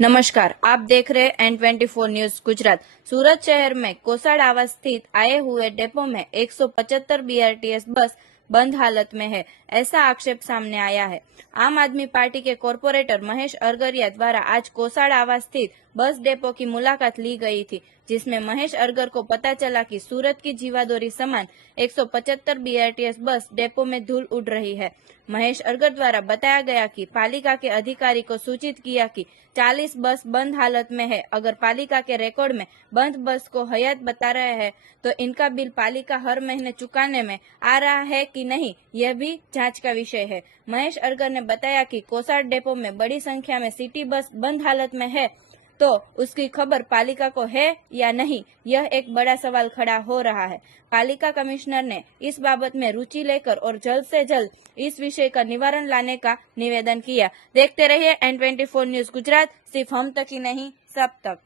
नमस्कार, आप देख रहे हैं N24 न्यूज गुजरात। सूरत शहर में कोसाड आवास स्थित आए हुए डेपो में 175 बीआरटीएस बस बंद हालत में है, ऐसा आक्षेप सामने आया है। आम आदमी पार्टी के कॉरपोरेटर महेश अरगरिया द्वारा आज कोसाड आवास स्थित बस डेपो की मुलाकात ली गई थी, जिसमें महेश अरगर को पता चला कि सूरत की जीवादोरी समान 175 बीआरटीएस बस डेपो में धूल उड़ रही है। महेश अरगर द्वारा बताया गया कि पालिका के अधिकारी को सूचित किया कि 40 बस बंद हालत में है। अगर पालिका के रिकॉर्ड में बंद बस को हयात बता रहे हैं तो इनका बिल पालिका हर महीने चुकाने में आ रहा है कि नहीं, यह भी जांच का विषय है। महेश अरगर ने बताया कि कोसाड डेपो में बड़ी संख्या में सिटी बस बंद हालत में है, तो उसकी खबर पालिका को है या नहीं, यह एक बड़ा सवाल खड़ा हो रहा है। पालिका कमिश्नर ने इस बाबत में रुचि लेकर और जल्द से जल्द इस विषय का निवारण लाने का निवेदन किया। देखते रहिए N24 न्यूज गुजरात, सिर्फ हम तक ही नहीं, सब तक।